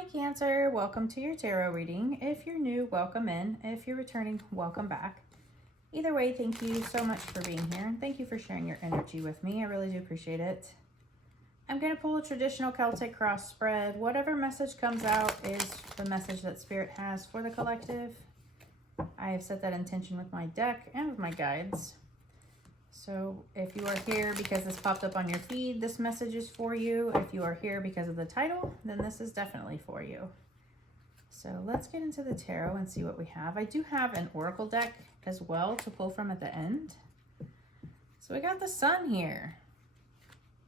Hi Cancer, welcome to your tarot reading. If you're new, welcome in. If you're returning, welcome back. Either way, thank you so much for being here and thank you for sharing your energy with me. I really do appreciate it. I'm going to pull a traditional Celtic cross spread. Whatever message comes out is the message that Spirit has for the collective. I have set that intention with my deck and with my guides. So if you are here because this popped up on your feed, this message is for you. If you are here because of the title, then this is definitely for you. So let's get into the tarot and see what we have. I do have an oracle deck as well to pull from at the end. So we got the sun here.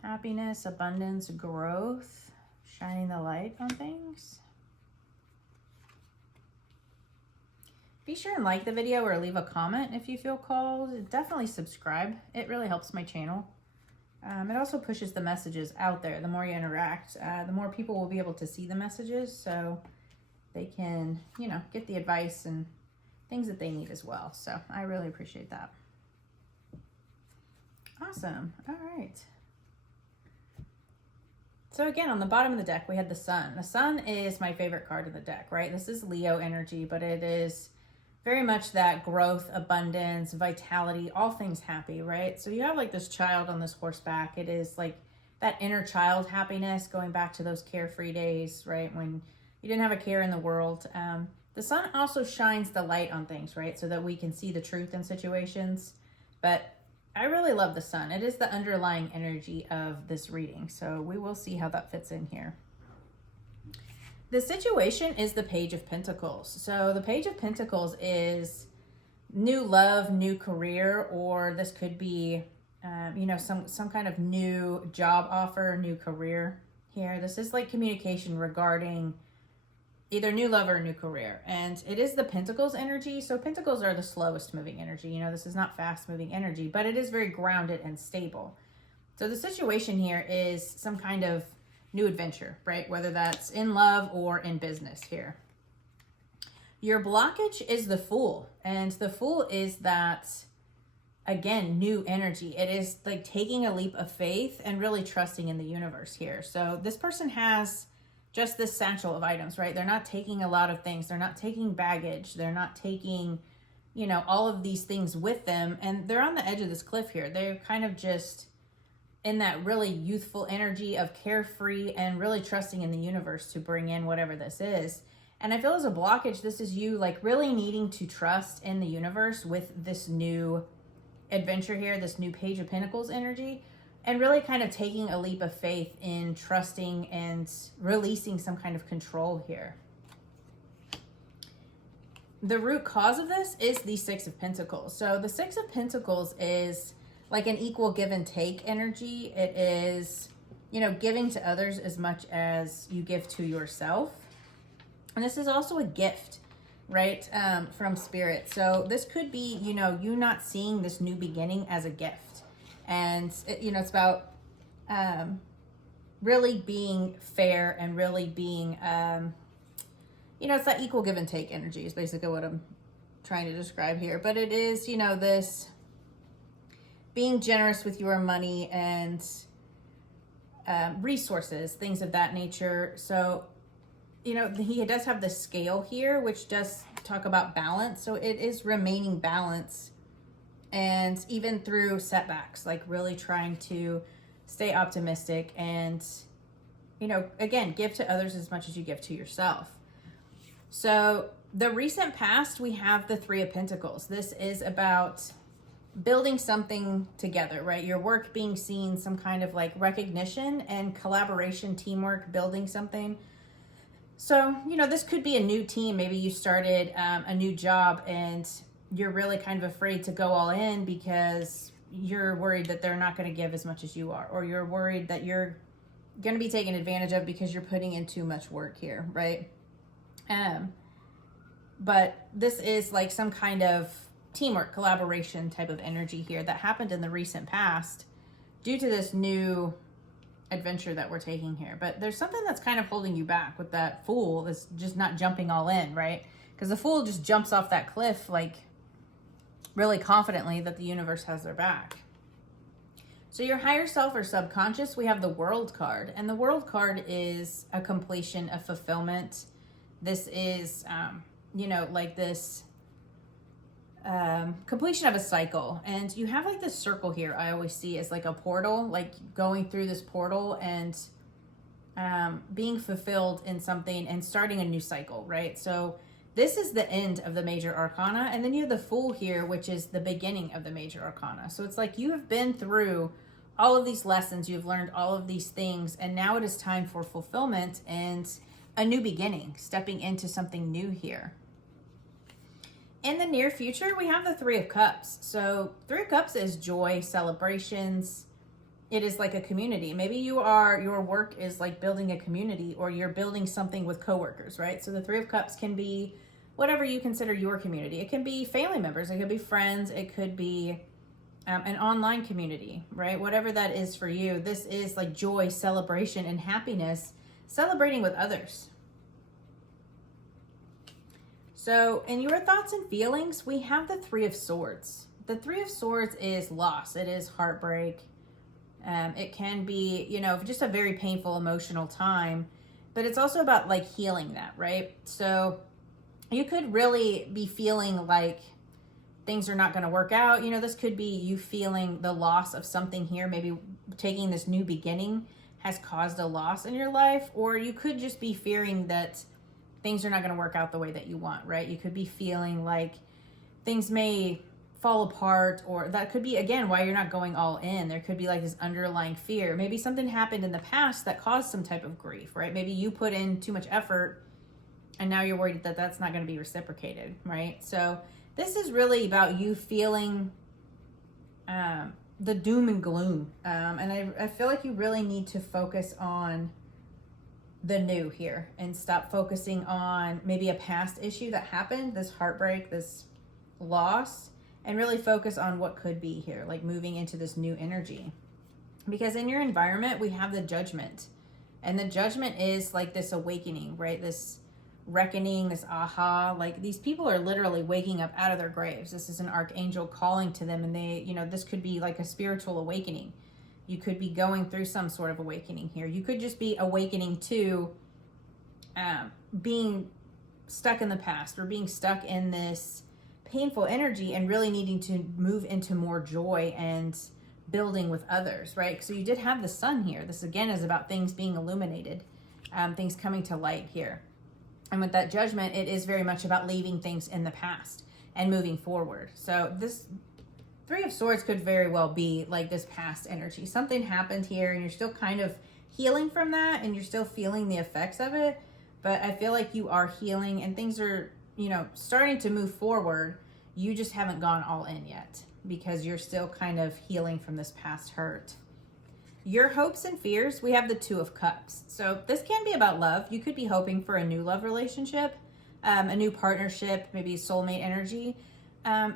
Happiness, abundance, growth, shining the light on things. Be sure and like the video or leave a comment if you feel called. Definitely subscribe. It really helps my channel. It also pushes the messages out there. The more you interact, the more people will be able to see the messages so they can, you know, get the advice and things that they need as well. So I really appreciate that. Awesome. All right. So again, on the bottom of the deck, we had the sun. The sun is my favorite card in the deck, right? This is Leo energy, but it is very much that growth, abundance, vitality, all things happy, right? So you have like this child on this horseback. It is like that inner child happiness going back to those carefree days, right? When you didn't have a care in the world. The sun also shines the light on things, right? So that we can see the truth in situations. But I really love the sun. It is the underlying energy of this reading. So we will see how that fits in here. The situation is the Page of Pentacles. So the Page of Pentacles is new love, new career, or this could be, you know, some kind of new job offer, new career here. This is like communication regarding either new love or new career. And it is the Pentacles energy. So Pentacles are the slowest moving energy. You know, this is not fast moving energy, but it is very grounded and stable. So the situation here is some kind of new adventure, right? Whether that's in love or in business here. Your blockage is the Fool. And the Fool is that, again, new energy. It is like taking a leap of faith and really trusting in the universe here. So this person has just this satchel of items, right? They're not taking a lot of things. They're not taking baggage. They're not taking, you know, all of these things with them. And they're on the edge of this cliff here. They're kind of just in that really youthful energy of carefree and really trusting in the universe to bring in whatever this is. And I feel as a blockage, this is you like really needing to trust in the universe with this new adventure here, this new Page of Pentacles energy, and really kind of taking a leap of faith in trusting and releasing some kind of control here. The root cause of this is the Six of Pentacles. So the Six of Pentacles is like an equal give and take energy. It is, you know, giving to others as much as you give to yourself. And this is also a gift, right? From Spirit. So this could be, you know, you not seeing this new beginning as a gift. And, you know, it's about really being fair and really being, you know, it's that equal give and take energy is basically what I'm trying to describe here. But it is, you know, this being generous with your money and resources, things of that nature. So, you know, he does have the scale here, which does talk about balance. So it is remaining balanced. And even through setbacks, like really trying to stay optimistic and, you know, again, give to others as much as you give to yourself. So the recent past, we have the Three of Pentacles. This is about building something together, right? Your work being seen, some kind of like recognition and collaboration, teamwork, building something. So, you know, this could be a new team. Maybe you started a new job and you're really kind of afraid to go all in because you're worried that they're not going to give as much as you are, or you're worried that you're going to be taken advantage of because you're putting in too much work here, right? But this is like some kind of teamwork, collaboration type of energy here that happened in the recent past due to this new adventure that we're taking here. But there's something that's kind of holding you back with that Fool that's just not jumping all in, right? Because the Fool just jumps off that cliff like really confidently that the universe has their back. So your higher self or subconscious, we have the World card. And the World card is a completion of fulfillment. This is, like this completion of a cycle. And you have like this circle here I always see as like a portal, like going through this portal and being fulfilled in something and starting a new cycle, right? So this is the end of the major arcana. And then you have the Fool here, which is the beginning of the major arcana. So it's like you have been through all of these lessons, you've learned all of these things, and now it is time for fulfillment and a new beginning, stepping into something new here. In the near future, we have the Three of Cups. So Three of Cups is joy, celebrations. It is like a community. Maybe your work is like building a community, or you're building something with coworkers, right? So the Three of Cups can be whatever you consider your community. It can be family members, it could be friends, it could be an online community, right? Whatever that is for you. This is like joy, celebration, and happiness, celebrating with others. So in your thoughts and feelings, we have the Three of Swords. The Three of Swords is loss. It is heartbreak. It can be, just a very painful emotional time, but it's also about like healing that, right? So you could really be feeling like things are not going to work out. This could be you feeling the loss of something here. Maybe taking this new beginning has caused a loss in your life, or you could just be fearing that things are not going to work out the way that you want, right? You could be feeling like things may fall apart, or that could be, again, why you're not going all in. There could be like this underlying fear. Maybe something happened in the past that caused some type of grief, right? Maybe you put in too much effort and now you're worried that that's not going to be reciprocated, right? So this is really about you feeling the doom and gloom. And I feel like you really need to focus on the new here and stop focusing on maybe a past issue that happened, this heartbreak, this loss, and really focus on what could be here, like moving into this new energy. Because in your environment, we have the Judgment. And the Judgment is like this awakening, right? This reckoning, this aha. Like these people are literally waking up out of their graves. This is an archangel calling to them, and they, this could be like a spiritual awakening. You could be going through some sort of awakening here. You could just be awakening to being stuck in the past, or being stuck in this painful energy and really needing to move into more joy and building with others, right? So you did have the Sun here. This again is about things being illuminated, things coming to light here. And with that Judgment, it is very much about leaving things in the past and moving forward. So this Three of Swords could very well be like this past energy. Something happened here and you're still kind of healing from that, and you're still feeling the effects of it. But I feel like you are healing and things are, starting to move forward. You just haven't gone all in yet because you're still kind of healing from this past hurt. Your hopes and fears, we have the Two of Cups. So this can be about love. You could be hoping for a new love relationship, a new partnership, maybe soulmate energy.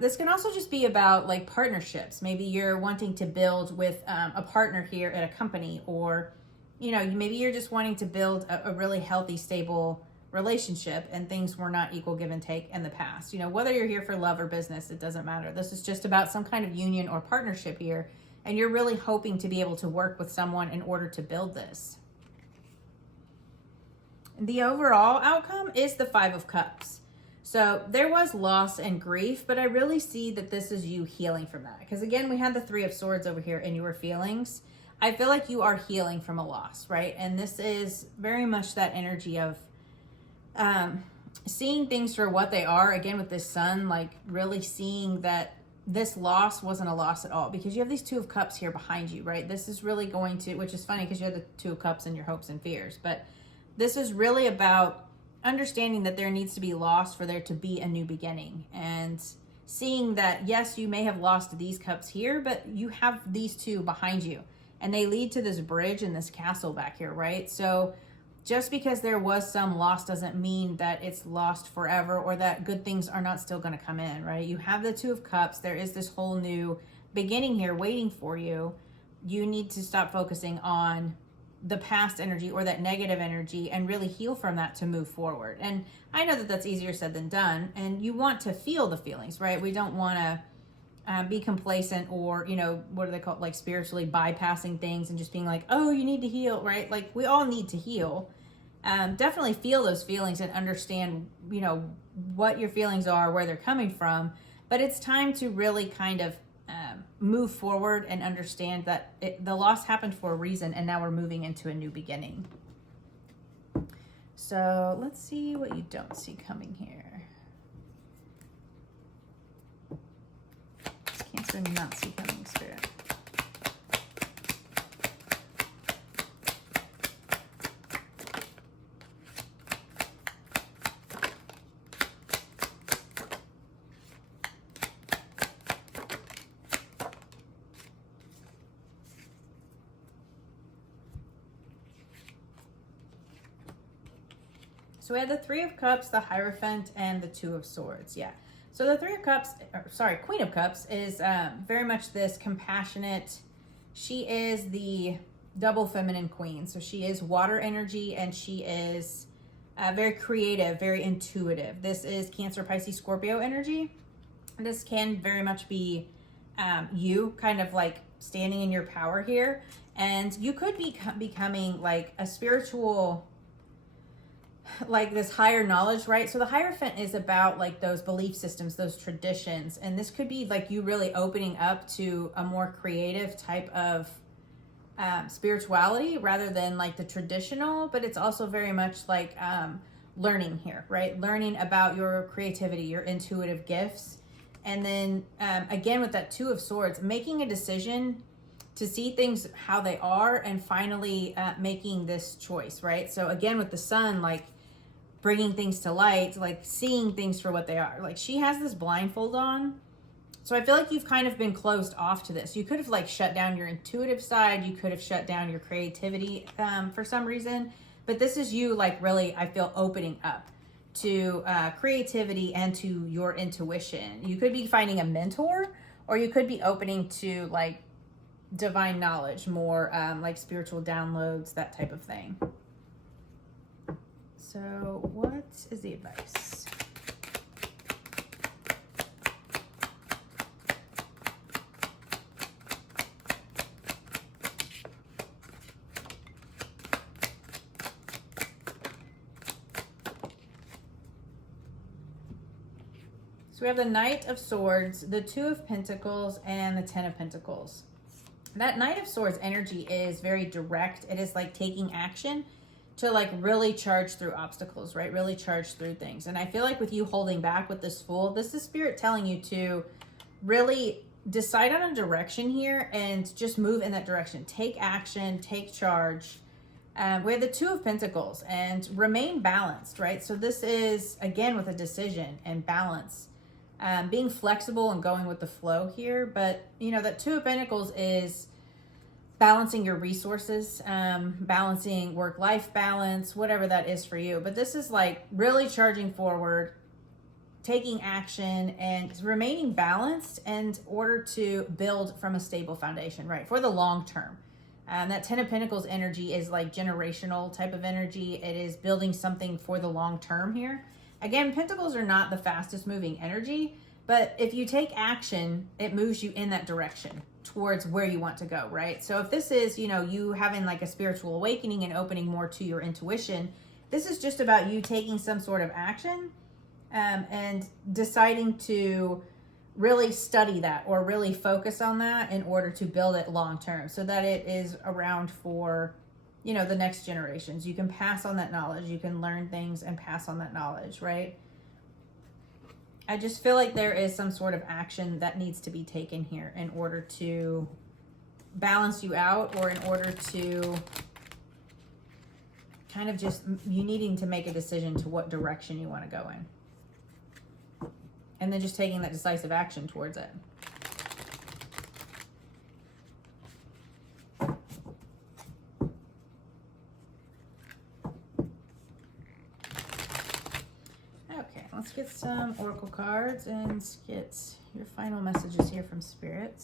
This can also just be about like partnerships. Maybe you're wanting to build with a partner here at a company, or, maybe you're just wanting to build a really healthy, stable relationship, and things were not equal give and take in the past. Whether you're here for love or business, it doesn't matter. This is just about some kind of union or partnership here, and you're really hoping to be able to work with someone in order to build this. The overall outcome is the Five of Cups. So there was loss and grief, but I really see that this is you healing from that. Because again, we had the Three of Swords over here in your feelings. I feel like you are healing from a loss, right? And this is very much that energy of seeing things for what they are. Again, with this Sun, like really seeing that this loss wasn't a loss at all, because you have these Two of Cups here behind you, right? This is really going to, which is funny because you have the Two of Cups in your hopes and fears, but this is really about understanding that there needs to be loss for there to be a new beginning, and seeing that, yes, you may have lost these cups here, but you have these two behind you, and they lead to this bridge and this castle back here, right? So just because there was some loss doesn't mean that it's lost forever, or that good things are not still going to come in, right? You have the Two of Cups. There is this whole new beginning here waiting for you. You need to stop focusing on the past energy or that negative energy and really heal from that to move forward. And I know that that's easier said than done, and you want to feel the feelings, right? We don't want to be complacent, or, you know, what do they call it? Like spiritually bypassing things and just being like, oh, you need to heal, right? Like we all need to heal. Definitely feel those feelings and understand, you know, what your feelings are, where they're coming from. But it's time to really kind of move forward and understand that the loss happened for a reason, and now we're moving into a new beginning. So let's see what you don't see coming here. Cancer not see coming, Spirit. So we have the Three of Cups, the Hierophant, and the Two of Swords. Yeah. So the Three of Cups, Queen of Cups is very much this compassionate. She is the double feminine queen. So she is water energy, and she is very creative, very intuitive. This is Cancer, Pisces, Scorpio energy. This can very much be you kind of like standing in your power here. And you could be becoming like a spiritual, like this higher knowledge, right? So the Hierophant is about like those belief systems, those traditions. And this could be like you really opening up to a more creative type of spirituality rather than like the traditional, but it's also very much like learning here, right? Learning about your creativity, your intuitive gifts. And then again, with that Two of Swords, making a decision to see things how they are and finally making this choice, right? So again, with the Sun, like bringing things to light, like seeing things for what they are. Like she has this blindfold on. So I feel like you've kind of been closed off to this. You could have like shut down your intuitive side. You could have shut down your creativity for some reason. But this is you like really, I feel, opening up to creativity and to your intuition. You could be finding a mentor, or you could be opening to like divine knowledge, more like spiritual downloads, that type of thing. So what is the advice? So we have the Knight of Swords, the Two of Pentacles, and the Ten of Pentacles. That Knight of Swords energy is very direct. It is like taking action to like really charge through obstacles, right? Really charge through things. And I feel like with you holding back with this Fool, this is Spirit telling you to really decide on a direction here and just move in that direction. Take action, take charge. We have the Two of Pentacles and remain balanced, right? So this is, again, with a decision and balance. Being flexible and going with the flow here. But, you know, that Two of Pentacles is balancing your resources, balancing work-life balance, whatever that is for you. But this is like really charging forward, taking action, and remaining balanced in order to build from a stable foundation, right? For the long term. That Ten of Pentacles energy is like generational type of energy. It is building something for the long term here. Again, Pentacles are not the fastest moving energy, but if you take action, it moves you in that direction towards where you want to go, right? So if this is, you know, you having like a spiritual awakening and opening more to your intuition, this is just about you taking some sort of action and deciding to really study that or really focus on that in order to build it long term so that it is around for, you know, the next generations. You can pass on that knowledge. You can learn things and pass on that knowledge, right? I just feel like there is some sort of action that needs to be taken here in order to balance you out, or in order to kind of just you needing to make a decision to what direction you want to go in. And then just taking that decisive action towards it. Let's get some oracle cards and get your final messages here from Spirit.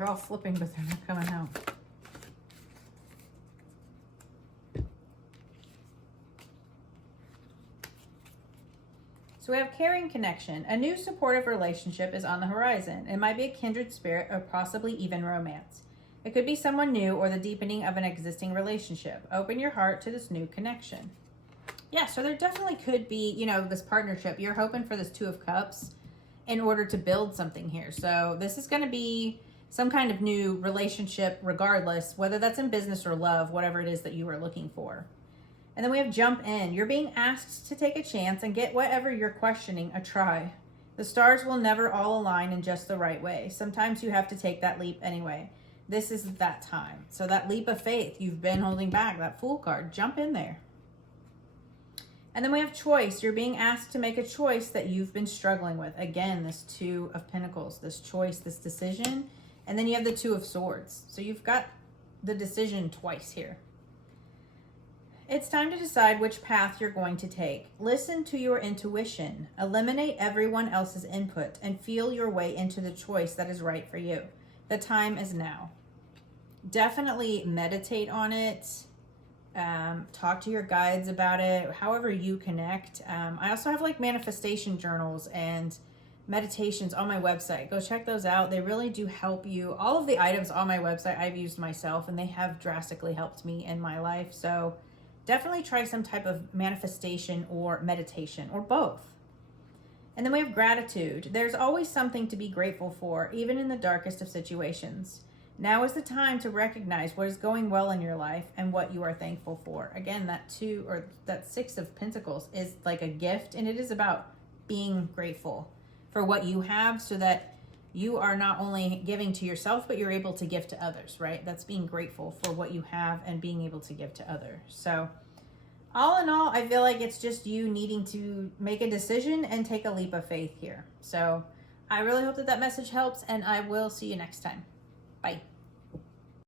They're all flipping, but they're not coming out. So we have caring connection. A new supportive relationship is on the horizon. It might be a kindred spirit or possibly even romance. It could be someone new or the deepening of an existing relationship. Open your heart to this new connection. Yeah, so there definitely could be, you know, this partnership. You're hoping for this Two of Cups in order to build something here. So this is going to be some kind of new relationship regardless, whether that's in business or love, whatever it is that you are looking for. And then we have jump in. You're being asked to take a chance and get whatever you're questioning a try. The stars will never all align in just the right way. Sometimes you have to take that leap anyway. This is that time. So that leap of faith you've been holding back, that Fool card, jump in there. And then we have choice. You're being asked to make a choice that you've been struggling with. Again, this Two of Pentacles, this choice, this decision. And then you have the Two of Swords. So you've got the decision twice here. It's time to decide which path you're going to take. Listen to your intuition. Eliminate everyone else's input and feel your way into the choice that is right for you. The time is now. Definitely meditate on it. Talk to your guides about it, however you connect. I also have like manifestation journals and meditations on my website. Go check those out. They really do help you. All of the items on my website I've used myself, and they have drastically helped me in my life. So definitely try some type of manifestation or meditation or both. And then we have gratitude. There's always something to be grateful for, even in the darkest of situations. Now is the time to recognize what is going well in your life and what you are thankful for. Again, that Six of Pentacles is like a gift, and it is about being grateful for what you have so that you are not only giving to yourself, but you're able to give to others, right? That's being grateful for what you have and being able to give to others. So all in all, I feel like it's just you needing to make a decision and take a leap of faith here. So I really hope that that message helps, and I will see you next time. Bye.